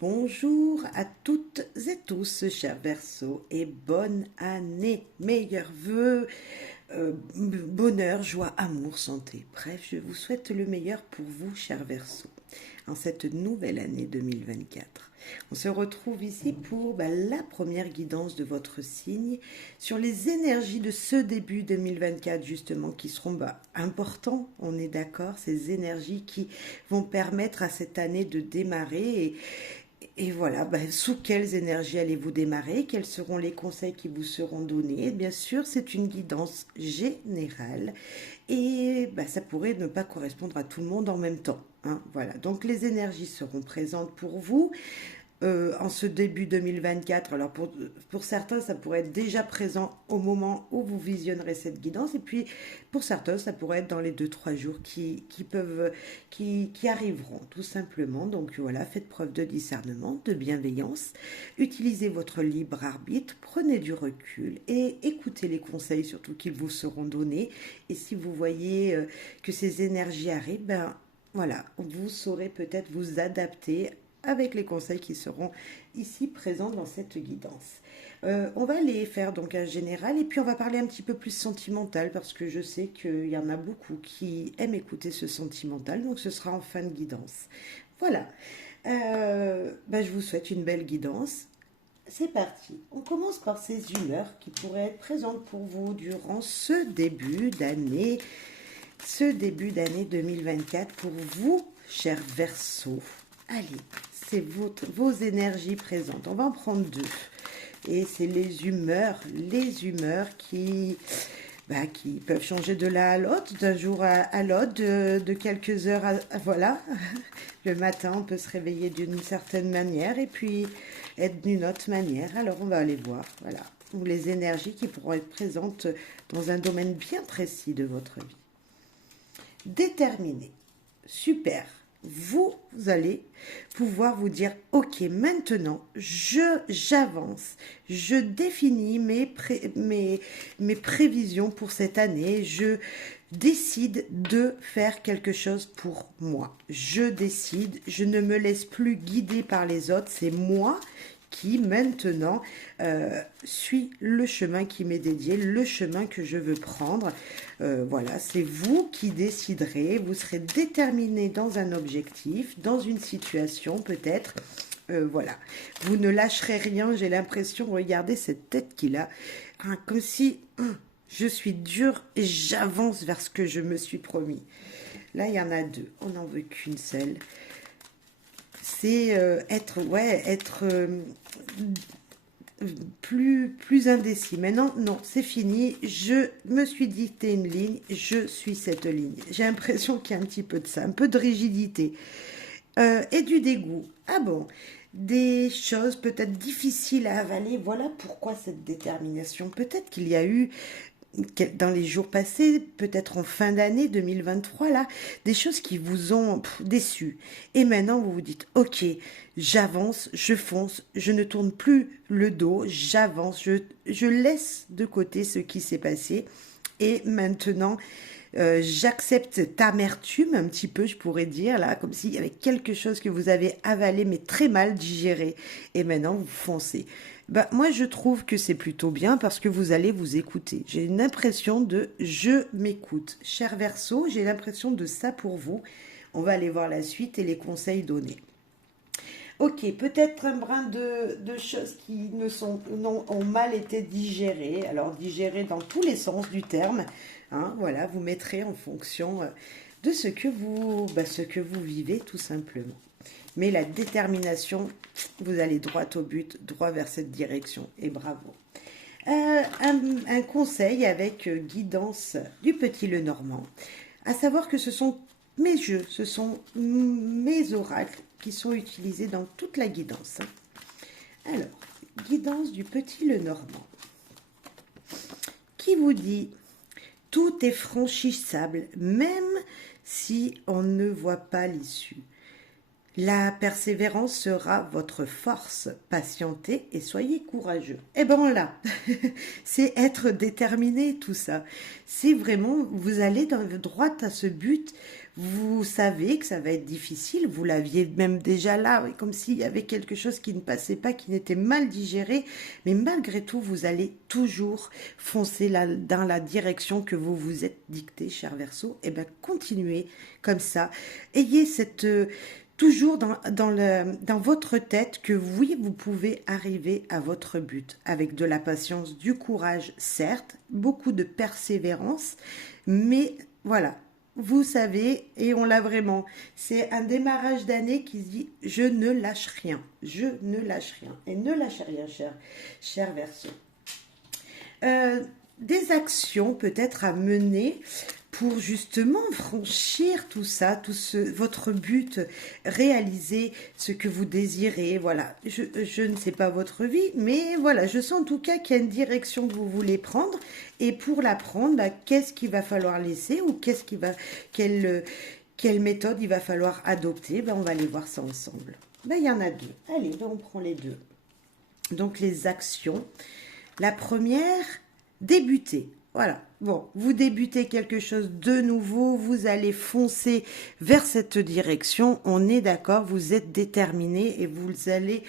Bonjour à toutes et tous, chers Verseaux, et bonne année. Meilleurs vœux, bonheur, joie, amour, santé. Bref, je vous souhaite le meilleur pour vous, chers Verseaux, en cette nouvelle année 2024. On se retrouve ici pour la première guidance de votre signe sur les énergies de ce début 2024, justement, qui seront importants, on est d'accord, ces énergies qui vont permettre à cette année de démarrer et voilà, sous quelles énergies allez-vous démarrer? Quels seront les conseils qui vous seront donnés? Bien sûr, c'est une guidance générale et ça pourrait ne pas correspondre à tout le monde en même temps, hein. Voilà, donc les énergies seront présentes pour vous en ce début 2024. Alors pour certains, ça pourrait être déjà présent au moment où vous visionnerez cette guidance. Et puis pour certains, ça pourrait être dans les 2 3 jours qui arriveront, tout simplement. Donc voilà, faites preuve de discernement, de bienveillance. Utilisez votre libre arbitre, prenez du recul et écoutez les conseils surtout qui vous seront donnés. Et si vous voyez que ces énergies arrivent, voilà, vous saurez peut-être vous adapter avec les conseils qui seront ici présents dans cette guidance. On va les faire donc un général et puis on va parler un petit peu plus sentimental parce que je sais qu'il y en a beaucoup qui aiment écouter ce sentimental, donc ce sera en fin de guidance. Voilà, je vous souhaite une belle guidance. C'est parti. On commence par ces humeurs qui pourraient être présentes pour vous durant ce début d'année 2024 pour vous, chers Verseaux. Allez, c'est vos énergies présentes. On va en prendre 2. Et c'est les humeurs qui peuvent changer de l'un à l'autre, d'un jour à l'autre, de quelques heures voilà. Le matin, on peut se réveiller d'une certaine manière et puis être d'une autre manière. Alors, on va aller voir, voilà, ou les énergies qui pourront être présentes dans un domaine bien précis de votre vie. Déterminé. Super. Vous allez pouvoir vous dire, ok, maintenant, j'avance, je définis mes prévisions pour cette année, je décide de faire quelque chose pour moi. Je décide, je ne me laisse plus guider par les autres, c'est moi qui maintenant suit le chemin qui m'est dédié, le chemin que je veux prendre. Voilà, c'est vous qui déciderez, vous serez déterminé dans un objectif, dans une situation peut-être. Voilà, vous ne lâcherez rien, j'ai l'impression, regardez cette tête qu'il a, hein, comme si je suis dur et j'avance vers ce que je me suis promis. Là, il y en a 2, on n'en veut qu'une seule. C'est être plus indécis. Mais non, c'est fini. Je me suis dicté une ligne, je suis cette ligne. J'ai l'impression qu'il y a un petit peu de ça, un peu de rigidité. Et du dégoût. Ah bon, des choses peut-être difficiles à avaler. Voilà pourquoi cette détermination. Peut-être qu'il y a eu dans les jours passés, peut-être en fin d'année 2023, là, des choses qui vous ont déçu. Et maintenant, vous vous dites, ok, j'avance, je fonce, je ne tourne plus le dos, j'avance, je laisse de côté ce qui s'est passé. Et maintenant, j'accepte ta amertume un petit peu, je pourrais dire, là, comme s'il y avait quelque chose que vous avez avalé, mais très mal digéré. Et maintenant, vous foncez. Moi, je trouve que c'est plutôt bien parce que vous allez vous écouter. J'ai une impression de je m'écoute. Cher Verseau, j'ai l'impression de ça pour vous. On va aller voir la suite et les conseils donnés. Ok, peut-être un brin de choses qui ont mal été digérées. Alors, digérées dans tous les sens du terme. Hein, voilà, vous mettrez en fonction de ce que vous vivez, tout simplement. Mais la détermination, vous allez droit au but, droit vers cette direction. Et bravo. Un conseil avec guidance du Petit Lenormand. À savoir que ce sont mes jeux, ce sont mes oracles qui sont utilisés dans toute la guidance. Alors, guidance du Petit Lenormand. Qui vous dit, tout est franchissable, même si on ne voit pas l'issue. La persévérance sera votre force. Patientez et soyez courageux. Eh ben là, c'est être déterminé tout ça. C'est vraiment, vous allez droit à ce but. Vous savez que ça va être difficile, vous l'aviez même déjà là, oui, comme s'il y avait quelque chose qui ne passait pas, qui n'était mal digéré, mais malgré tout, vous allez toujours foncer dans la direction que vous vous êtes dictée, cher Verseau. Et bien, continuez comme ça. Ayez cette... toujours dans votre tête que oui, vous pouvez arriver à votre but avec de la patience, du courage, certes, beaucoup de persévérance, mais voilà, vous savez, et on l'a vraiment, c'est un démarrage d'année qui se dit je ne lâche rien, je ne lâche rien, et ne lâchez rien, cher Verseau. Des actions peut-être à mener pour justement franchir tout ça, votre but, réaliser ce que vous désirez. Voilà, je ne sais pas votre vie, mais voilà, je sens en tout cas qu'il y a une direction que vous voulez prendre. Et pour la prendre, bah, qu'est-ce qu'il va falloir laisser ou quelle méthode il va falloir adopter? Bah, on va aller voir ça ensemble. Bah, il y en a deux. Allez, bah, on prend les deux. Donc les actions. La première, débuter. Voilà, bon, vous débutez quelque chose de nouveau, vous allez foncer vers cette direction, on est d'accord, vous êtes déterminé et vous allez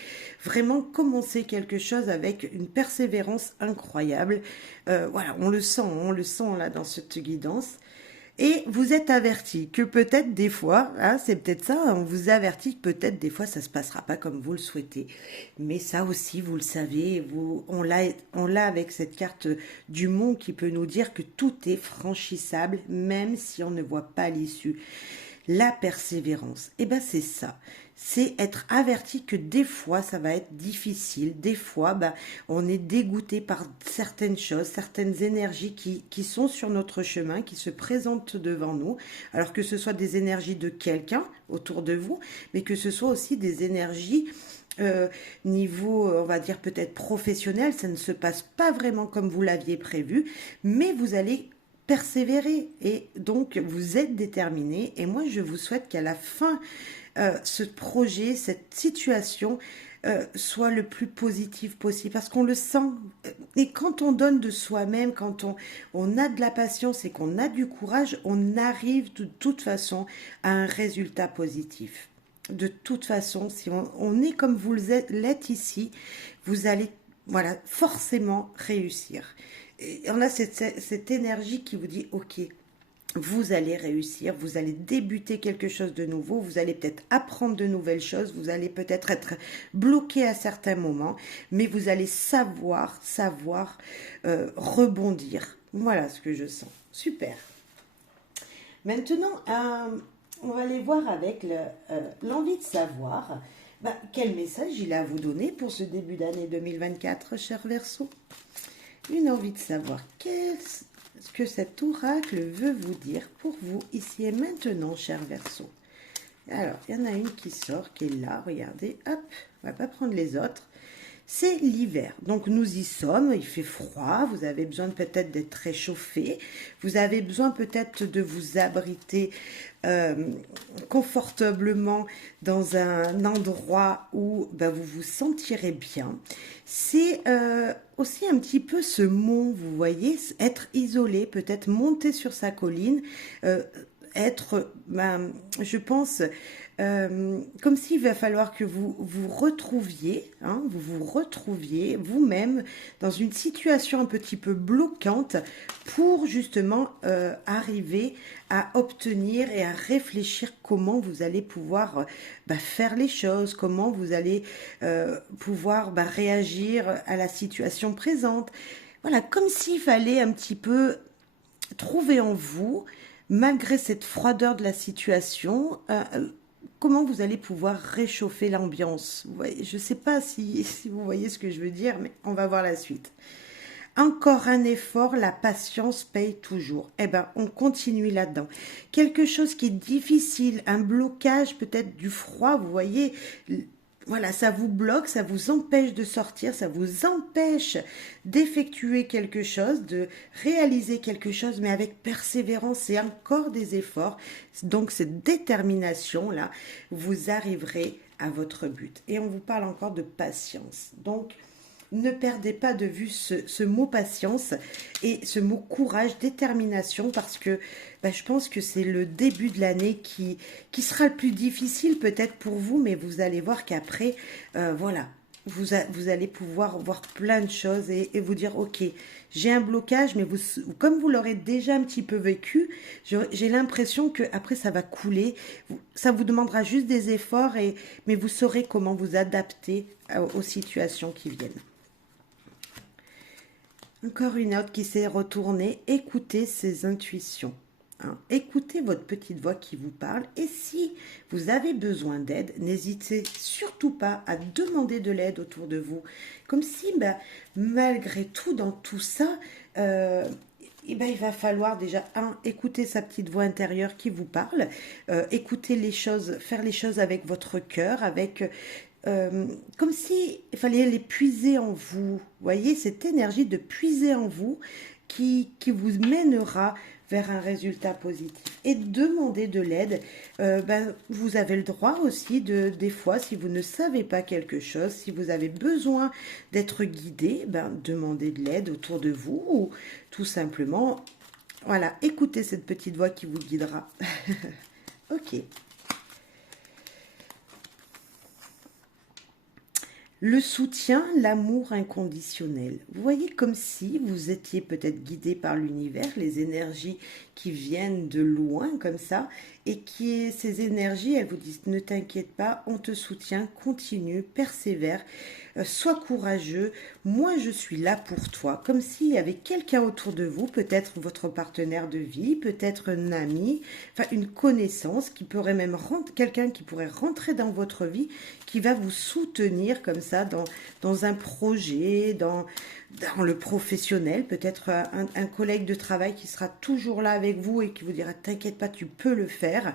vraiment commencer quelque chose avec une persévérance incroyable. Voilà, on le sent là dans cette guidance. Et vous êtes averti que peut-être des fois, hein, c'est peut-être ça, on vous avertit que peut-être des fois ça ne se passera pas comme vous le souhaitez. Mais ça aussi, vous le savez, on l'a avec cette carte du monde qui peut nous dire que tout est franchissable, même si on ne voit pas l'issue. La persévérance, eh ben c'est ça. C'est être averti que des fois ça va être difficile, des fois on est dégoûté par certaines choses, certaines énergies qui sont sur notre chemin, qui se présentent devant nous, alors que ce soit des énergies de quelqu'un autour de vous, mais que ce soit aussi des énergies niveau, on va dire peut-être professionnel, ça ne se passe pas vraiment comme vous l'aviez prévu, mais vous allez persévérer et donc vous êtes déterminé et moi je vous souhaite qu'à la fin ce projet, cette situation soit le plus positif possible parce qu'on le sent et quand on donne de soi-même, quand on a de la patience et qu'on a du courage, on arrive de toute façon à un résultat positif. De toute façon, si on est comme vous l'êtes ici, vous allez voilà, forcément réussir. Et on a cette énergie qui vous dit, ok, vous allez réussir, vous allez débuter quelque chose de nouveau, vous allez peut-être apprendre de nouvelles choses, vous allez peut-être être bloqué à certains moments, mais vous allez savoir rebondir. Voilà ce que je sens. Super. Maintenant, on va aller voir avec l'envie de savoir quel message il a à vous donner pour ce début d'année 2024, cher Verseau. Une envie de savoir qu'est-ce que cet oracle veut vous dire pour vous ici et maintenant, cher Verseau. Alors, il y en a une qui sort, qui est là, regardez, hop, on va pas prendre les autres. C'est l'hiver, donc nous y sommes, il fait froid, vous avez besoin peut-être d'être réchauffé, vous avez besoin peut-être de vous abriter confortablement dans un endroit où vous vous sentirez bien. C'est aussi un petit peu ce mont, vous voyez, être isolé, peut-être monter sur sa colline, être, je pense, comme s'il va falloir que vous vous retrouviez, hein, vous retrouviez vous-même dans une situation un petit peu bloquante pour justement arriver à obtenir et à réfléchir comment vous allez pouvoir faire les choses, comment vous allez pouvoir réagir à la situation présente. Voilà, comme s'il fallait un petit peu trouver en vous, malgré cette froideur de la situation, comment vous allez pouvoir réchauffer l'ambiance. Je ne sais pas si vous voyez ce que je veux dire, mais on va voir la suite. Encore un effort, la patience paye toujours. Eh bien, on continue là-dedans. Quelque chose qui est difficile, un blocage peut-être du froid, vous voyez, voilà, ça vous bloque, ça vous empêche de sortir, ça vous empêche d'effectuer quelque chose, de réaliser quelque chose, mais avec persévérance et encore des efforts. Donc, cette détermination-là, vous arriverez à votre but. Et on vous parle encore de patience. Donc, ne perdez pas de vue ce mot patience et ce mot courage, détermination, parce que je pense que c'est le début de l'année qui sera le plus difficile peut-être pour vous, mais vous allez voir qu'après, voilà, vous allez pouvoir voir plein de choses et vous dire, ok, j'ai un blocage, mais comme vous l'aurez déjà un petit peu vécu, j'ai l'impression que après ça va couler, ça vous demandera juste des efforts, mais vous saurez comment vous adapter aux situations qui viennent. Encore une autre qui s'est retournée, écoutez ses intuitions. Hein. Écoutez votre petite voix qui vous parle et si vous avez besoin d'aide, n'hésitez surtout pas à demander de l'aide autour de vous. Comme si, malgré tout, dans tout ça, il va falloir déjà, écouter sa petite voix intérieure qui vous parle, écouter les choses, faire les choses avec votre cœur, avec comme si il fallait les puiser en vous. Vous voyez, cette énergie de puiser en vous qui vous mènera vers un résultat positif. Et demander de l'aide, vous avez le droit aussi des fois, si vous ne savez pas quelque chose, si vous avez besoin d'être guidé, demandez de l'aide autour de vous ou tout simplement, voilà, écoutez cette petite voix qui vous guidera. Ok. Le soutien, l'amour inconditionnel. Vous voyez comme si vous étiez peut-être guidé par l'univers, les énergies qui viennent de loin comme ça, et ces énergies, elles vous disent ne t'inquiète pas, on te soutient, continue, persévère, sois courageux, moi je suis là pour toi, comme s'il y avait quelqu'un autour de vous, peut-être votre partenaire de vie, peut-être un ami, enfin une connaissance qui pourrait même quelqu'un qui pourrait rentrer dans votre vie, qui va vous soutenir comme ça dans un projet, dans le professionnel, peut-être un collègue de travail qui sera toujours là avec vous et qui vous dira t'inquiète pas, tu peux le faire,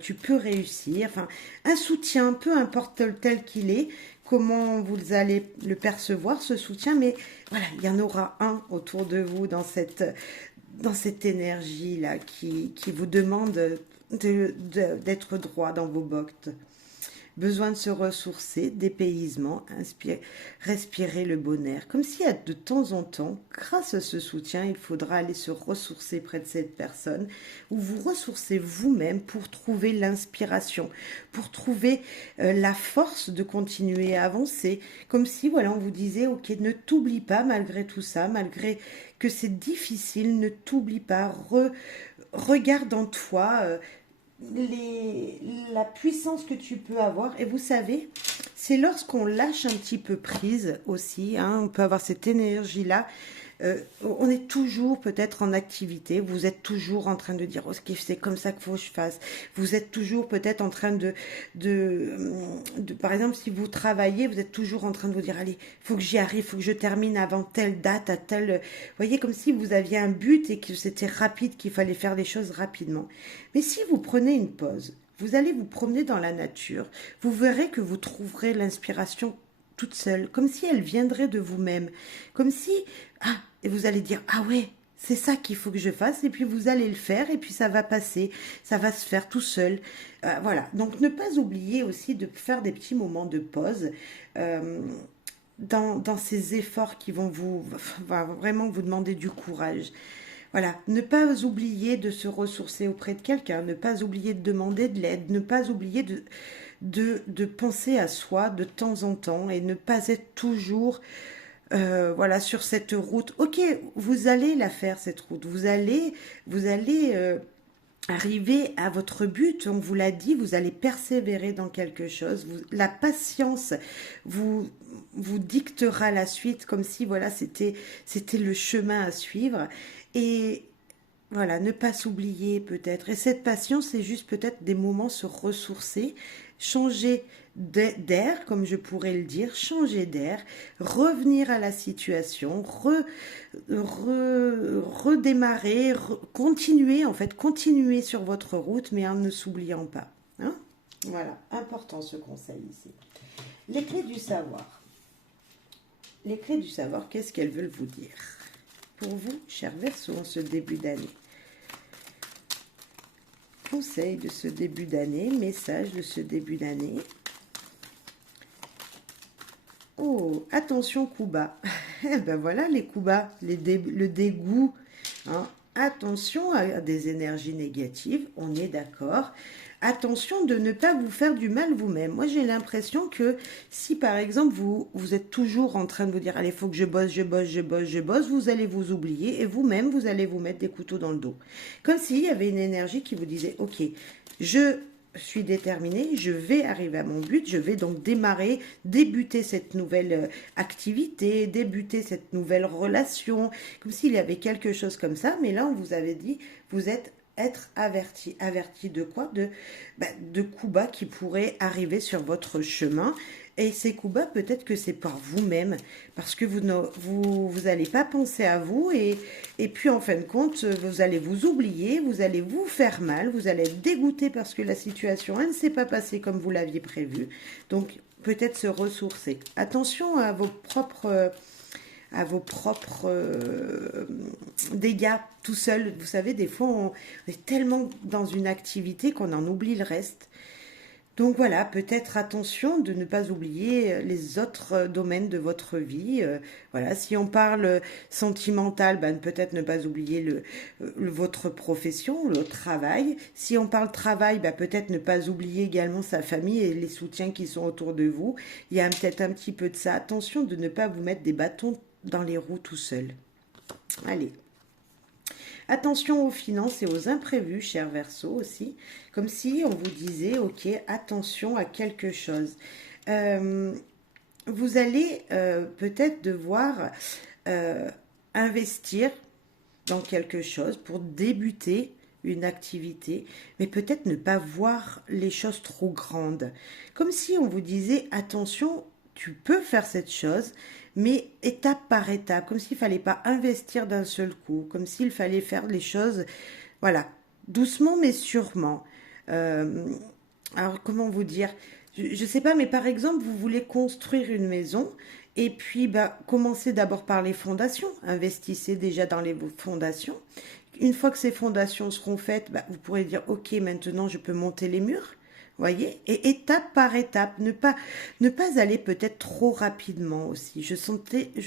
tu peux réussir, enfin un soutien, peu importe tel qu'il est, comment vous allez le percevoir ce soutien, mais voilà, il y en aura un autour de vous dans cette énergie là qui vous demande d'être droit dans vos bottes. Besoin de se ressourcer, dépaysement, respirer le bon air. Comme si de temps en temps, grâce à ce soutien, il faudra aller se ressourcer près de cette personne ou vous ressourcer vous-même pour trouver l'inspiration, pour trouver la force de continuer à avancer. Comme si, voilà, on vous disait, ok, ne t'oublie pas malgré tout ça, malgré que c'est difficile, ne t'oublie pas, regarde en toi. La puissance que tu peux avoir. Et vous savez, c'est lorsqu'on lâche un petit peu prise aussi, on peut avoir cette énergie-là. On est toujours peut-être en activité, vous êtes toujours en train de dire oh, c'est comme ça qu'il faut que je fasse. Vous êtes toujours peut-être en train par exemple, si vous travaillez, vous êtes toujours en train de vous dire allez, il faut que j'y arrive, il faut que je termine avant telle date, à telle. Vous voyez, comme si vous aviez un but et que c'était rapide, qu'il fallait faire les choses rapidement. Mais si vous prenez une pause, vous allez vous promener dans la nature, vous verrez que vous trouverez l'inspiration toute seule, comme si elle viendrait de vous-même, comme si, et vous allez dire, ah ouais, c'est ça qu'il faut que je fasse, et puis vous allez le faire, et puis ça va passer, ça va se faire tout seul. Voilà, donc ne pas oublier aussi de faire des petits moments de pause dans ces efforts qui vont vraiment vous demander du courage. Voilà, ne pas oublier de se ressourcer auprès de quelqu'un, ne pas oublier de demander de l'aide, ne pas oublier de penser à soi de temps en temps et ne pas être toujours voilà, sur cette route. Ok, vous allez la faire cette route, vous allez arriver à votre but, on vous l'a dit, vous allez persévérer dans quelque chose, la patience vous dictera la suite comme si voilà c'était le chemin à suivre et voilà, ne pas s'oublier peut-être. Et cette patience, c'est juste peut-être des moments se ressourcer, changer d'air, comme je pourrais le dire, changer d'air, revenir à la situation, redémarrer, continuer, en fait, continuer sur votre route, mais en ne s'oubliant pas. Hein. Voilà, important ce conseil ici. Les clés du savoir. Les clés du savoir, qu'est-ce qu'elles veulent vous dire? Pour vous, chers Verseaux, en ce début d'année. Conseil de ce début d'année, message de ce début d'année. Oh, attention coups bas. Eh ben voilà les coups bas, le dégoût. Hein. Attention à des énergies négatives, on est d'accord. Attention de ne pas vous faire du mal vous-même. Moi, j'ai l'impression que si, par exemple, vous êtes toujours en train de vous dire, allez, il faut que je bosse, je bosse, je bosse, je bosse, vous allez vous oublier et vous-même, vous allez vous mettre des couteaux dans le dos. Comme s'il y avait une énergie qui vous disait, ok, je suis déterminée, je vais arriver à mon but, je vais donc débuter cette nouvelle activité, débuter cette nouvelle relation, comme s'il y avait quelque chose comme ça, mais là on vous avait dit, vous êtes être averti. Averti de quoi? De coups bas qui pourraient arriver sur votre chemin. Et ces coups bas, peut-être que c'est par vous-même, parce que vous allez pas penser à vous, et puis en fin de compte, vous allez vous oublier, vous allez vous faire mal, vous allez être dégoûté parce que la situation, elle ne s'est pas passée comme vous l'aviez prévu. Donc, peut-être se ressourcer. Attention à vos propres dégâts tout seul. Vous savez, des fois, on est tellement dans une activité qu'on en oublie le reste. Donc voilà, peut-être attention de ne pas oublier les autres domaines de votre vie. Voilà, si on parle sentimental, ben, peut-être ne pas oublier votre profession, le travail. Si on parle travail, ben, peut-être ne pas oublier également sa famille et les soutiens qui sont autour de vous. Il y a peut-être un petit peu de ça. Attention de ne pas vous mettre des bâtons dans les roues tout seul. Allez. Attention aux finances et aux imprévus, cher Verseau aussi, comme si on vous disait, ok, attention à quelque chose. Euh, Vous allez peut-être devoir investir dans quelque chose pour débuter une activité, mais peut-être ne pas voir les choses trop grandes. Comme si on vous disait, attention, tu peux faire cette chose, mais étape par étape, comme s'il ne fallait pas investir d'un seul coup, comme s'il fallait faire les choses, voilà, doucement mais sûrement. Euh, alors, comment vous dire? Je ne sais pas, mais par exemple, vous voulez construire une maison, et puis bah, commencez d'abord par les fondations. Investissez déjà dans les fondations. Une fois que ces fondations seront faites, bah, vous pourrez dire, ok, maintenant je peux monter les murs. Voyez, et étape par étape, ne pas aller peut-être trop rapidement aussi. Je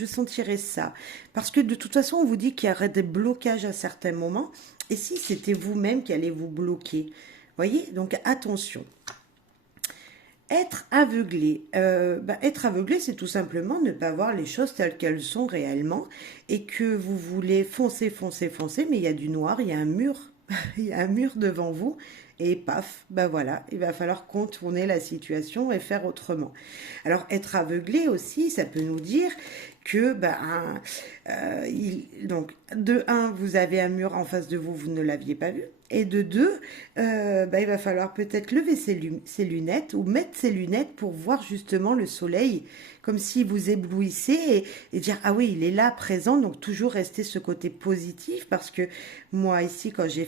sentirais ça. Parce que de toute façon, on vous dit qu'il y aurait des blocages à certains moments. Et si c'était vous-même qui allez vous bloquer? Voyez, donc attention. Être aveuglé, c'est tout simplement ne pas voir les choses telles qu'elles sont réellement et que vous voulez foncer, foncer, foncer, mais il y a du noir, il y a un mur, il y a un mur devant vous et paf, ben voilà, il va falloir contourner la situation et faire autrement. Alors être aveuglé aussi, ça peut nous dire que donc de un, vous avez un mur en face de vous, vous ne l'aviez pas vu. Et de deux, il va falloir peut-être lever ses lunettes ou mettre ses lunettes pour voir justement le soleil, comme si vous éblouissez et dire ah oui, il est là présent, donc toujours rester ce côté positif, parce que moi ici quand j'ai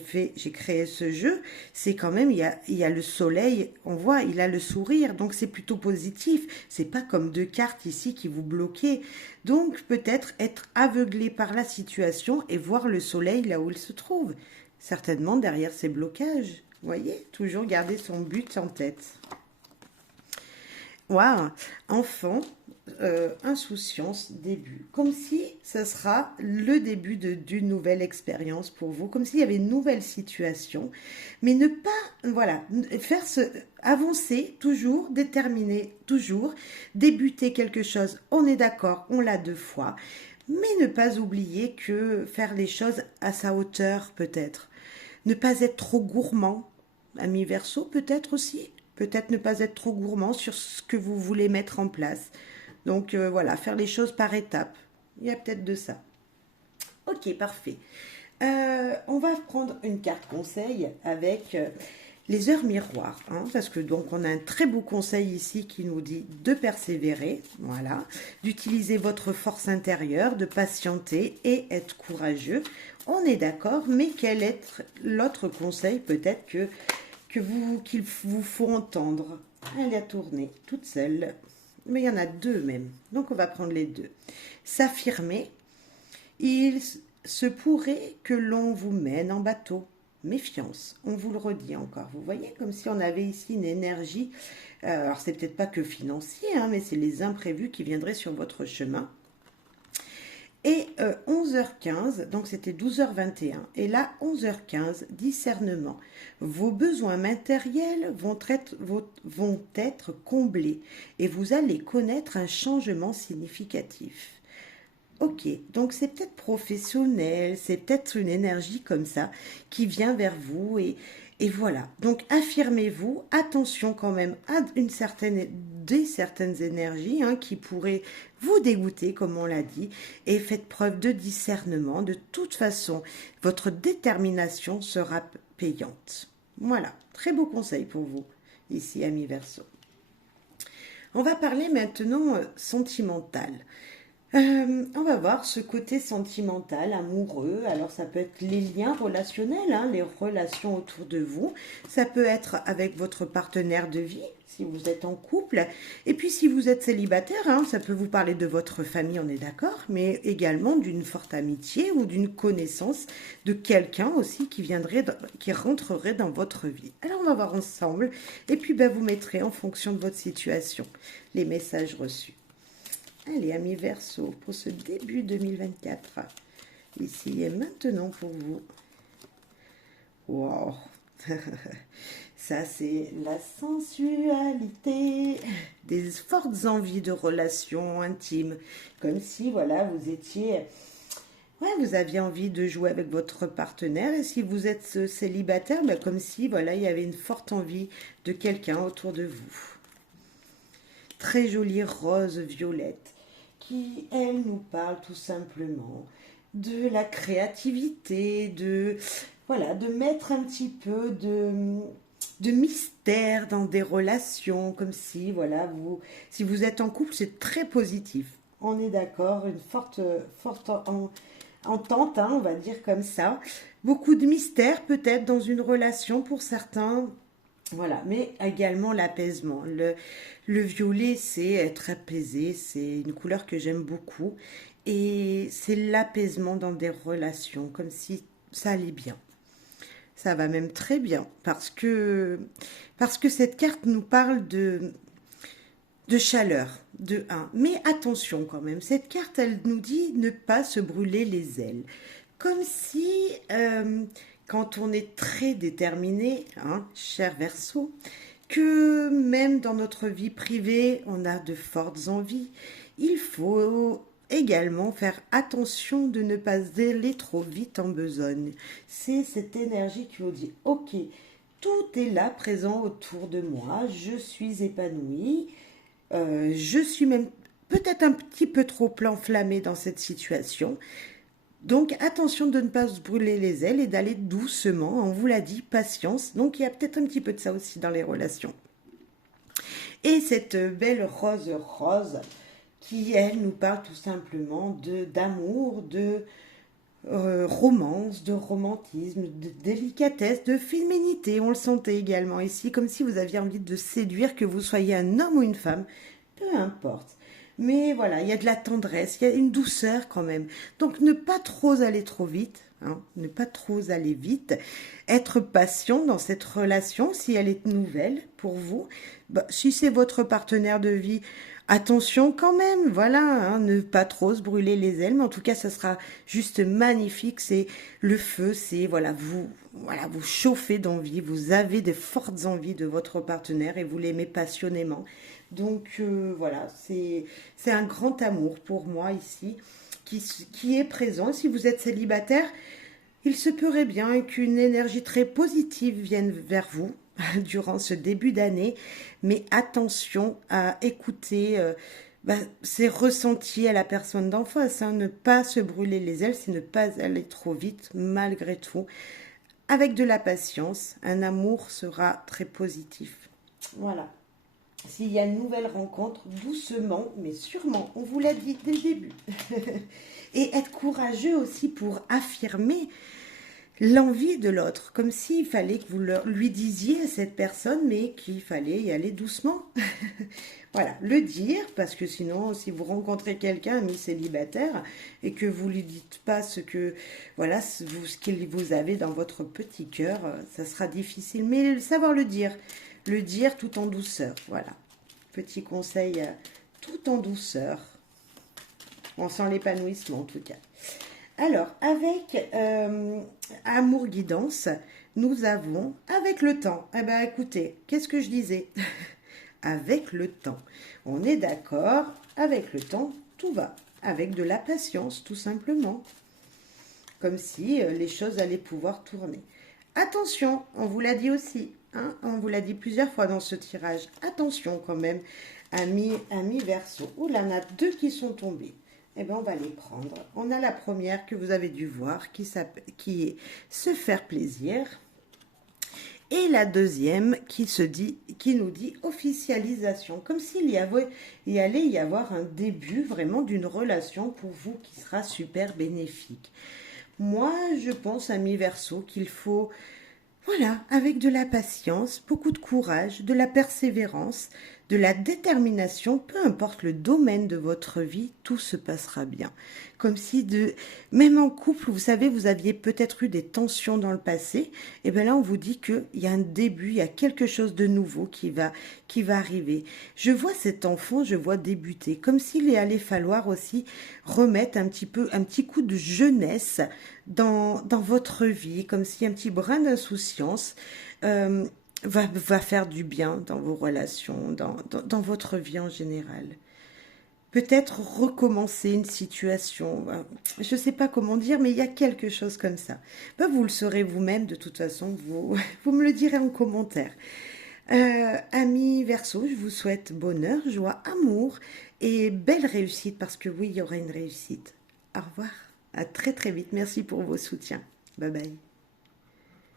créé ce jeu, c'est quand même il y a le soleil, on voit, il a le sourire, donc c'est plutôt positif. C'est pas comme deux cartes ici qui vous bloquez. Donc peut-être être aveuglé par la situation et voir le soleil là où il se trouve. Certainement derrière ces blocages. Voyez, toujours garder son but en tête. Waouh, enfant, insouciance, début. Comme si ce sera le début d'une nouvelle expérience pour vous, comme s'il y avait une nouvelle situation, mais ne pas, voilà, avancer toujours, déterminer toujours, débuter quelque chose, on est d'accord, on l'a deux fois, mais ne pas oublier que faire les choses à sa hauteur peut-être. Ne pas être trop gourmand, ami Verseau peut-être aussi. Peut-être ne pas être trop gourmand sur ce que vous voulez mettre en place. Donc voilà, faire les choses par étapes. Il y a peut-être de ça. Ok, parfait. On va prendre une carte conseil avec les heures miroirs, hein, parce que donc on a un très beau conseil ici qui nous dit de persévérer, voilà, d'utiliser votre force intérieure, de patienter et être courageux. On est d'accord, mais quel est l'autre conseil peut-être qu'il vous faut entendre? Elle a tourné toute seule, mais il y en a deux même, donc on va prendre les deux. S'affirmer, il se pourrait que l'on vous mène en bateau, méfiance. On vous le redit encore. Vous voyez, comme si on avait ici une énergie. Alors, c'est peut-être pas que financier, hein, mais c'est les imprévus qui viendraient sur votre chemin. Et 11h15, donc c'était 12h21. Et là, 11h15, discernement. Vos besoins matériels vont être comblés et vous allez connaître un changement significatif. Ok, donc c'est peut-être professionnel, c'est peut-être une énergie comme ça qui vient vers vous et voilà. Donc affirmez-vous, attention quand même à certaines énergies hein, qui pourraient vous dégoûter, comme on l'a dit, et faites preuve de discernement. De toute façon, votre détermination sera payante. Voilà, très beau conseil pour vous, ici, amis Verseau. On va parler maintenant sentimental. On va voir ce côté sentimental, amoureux. Alors ça peut être les liens relationnels, hein, les relations autour de vous. Ça peut être avec votre partenaire de vie, si vous êtes en couple. Et puis si vous êtes célibataire, hein, ça peut vous parler de votre famille, on est d'accord, mais également d'une forte amitié ou d'une connaissance de quelqu'un aussi qui rentrerait dans votre vie. Alors on va voir ensemble. Et puis vous mettrez en fonction de votre situation les messages reçus. Allez, amis Verseau, pour ce début 2024, ici et maintenant pour vous. Wow. Ça, c'est la sensualité, des fortes envies de relations intimes, comme si, voilà, vous étiez... Ouais, vous aviez envie de jouer avec votre partenaire, et si vous êtes célibataire, comme si, voilà, il y avait une forte envie de quelqu'un autour de vous. Très jolie rose violette, qui, elle, nous parle tout simplement de la créativité, voilà, de mettre un petit peu de mystère dans des relations, comme si, voilà, si vous êtes en couple, c'est très positif. On est d'accord, une forte entente, hein, on va dire comme ça. Beaucoup de mystère peut-être dans une relation pour certains. Voilà, mais également l'apaisement. Le violet, c'est être apaisé, c'est une couleur que j'aime beaucoup. Et c'est l'apaisement dans des relations, comme si ça allait bien. Ça va même très bien, parce que cette carte nous parle de chaleur, de 1. Mais attention quand même, cette carte, elle nous dit ne pas se brûler les ailes. Comme si... quand on est très déterminé, hein, cher Verseau, que même dans notre vie privée, on a de fortes envies, il faut également faire attention de ne pas aller trop vite en besogne. C'est cette énergie qui vous dit, ok, tout est là présent autour de moi, je suis épanouie, je suis même peut-être un petit peu trop enflammée dans cette situation. Donc attention de ne pas se brûler les ailes et d'aller doucement, on vous l'a dit, patience. Donc il y a peut-être un petit peu de ça aussi dans les relations. Et cette belle rose qui, elle, nous parle tout simplement d'amour, de romance, de romantisme, de délicatesse, de féminité. On le sentait également ici, comme si vous aviez envie de séduire, que vous soyez un homme ou une femme, peu importe. Mais voilà, il y a de la tendresse, il y a une douceur quand même. Donc ne pas trop aller trop vite, hein, ne pas trop aller vite. Être patient dans cette relation si elle est nouvelle pour vous. Si c'est votre partenaire de vie, attention quand même, voilà, hein, ne pas trop se brûler les ailes. Mais en tout cas, ça sera juste magnifique. C'est le feu, c'est voilà, vous chauffez d'envie, vous avez de fortes envies de votre partenaire et vous l'aimez passionnément. Donc voilà, c'est un grand amour pour moi ici qui est présent. Si vous êtes célibataire, il se pourrait bien qu'une énergie très positive vienne vers vous durant ce début d'année, mais attention à écouter ces ressentis à la personne d'en face. Hein. Ne pas se brûler les ailes, c'est ne pas aller trop vite malgré tout. Avec de la patience, un amour sera très positif. Voilà. S'il y a une nouvelle rencontre, doucement, mais sûrement, on vous l'a dit dès le début. Et être courageux aussi pour affirmer l'envie de l'autre, comme s'il fallait que vous lui disiez à cette personne, mais qu'il fallait y aller doucement. Voilà, le dire, parce que sinon, si vous rencontrez quelqu'un, ami célibataire, et que vous lui dites pas ce que, voilà, ce qu'il vous avez dans votre petit cœur, ça sera difficile. Mais savoir le dire tout en douceur, voilà. Petit conseil, tout en douceur. On sent l'épanouissement en tout cas. Alors, avec Amour Guidance, nous avons avec le temps. Eh bien, écoutez, qu'est-ce que je disais? Avec le temps. On est d'accord, avec le temps, tout va. Avec de la patience, tout simplement. Comme si les choses allaient pouvoir tourner. Attention, on vous l'a dit aussi, hein, on vous l'a dit plusieurs fois dans ce tirage. Attention quand même, amis Verseau. Ouh là, on a deux qui sont tombés. Eh bien, on va les prendre. On a la première que vous avez dû voir, qui est se faire plaisir. Et la deuxième qui nous dit officialisation, comme s'il y allait y avoir un début vraiment d'une relation pour vous qui sera super bénéfique. Moi, je pense, ami Verseau, qu'il faut, voilà, avec de la patience, beaucoup de courage, de la persévérance, de la détermination, peu importe le domaine de votre vie, tout se passera bien. Comme si même en couple, vous savez, vous aviez peut-être eu des tensions dans le passé, et bien là, on vous dit qu'il y a un début, il y a quelque chose de nouveau qui va arriver. Je vois cet enfant, je vois débuter, comme s'il allait falloir aussi remettre un petit coup de jeunesse dans votre vie, comme si un petit brin d'insouciance va faire du bien dans vos relations, dans votre vie en général. Peut-être recommencer une situation, je ne sais pas comment dire, mais il y a quelque chose comme ça. Ben, vous le saurez vous-même, de toute façon, vous me le direz en commentaire. Amis Verseau, je vous souhaite bonheur, joie, amour et belle réussite, parce que oui, il y aura une réussite. Au revoir, à très très vite, merci pour vos soutiens. Bye bye.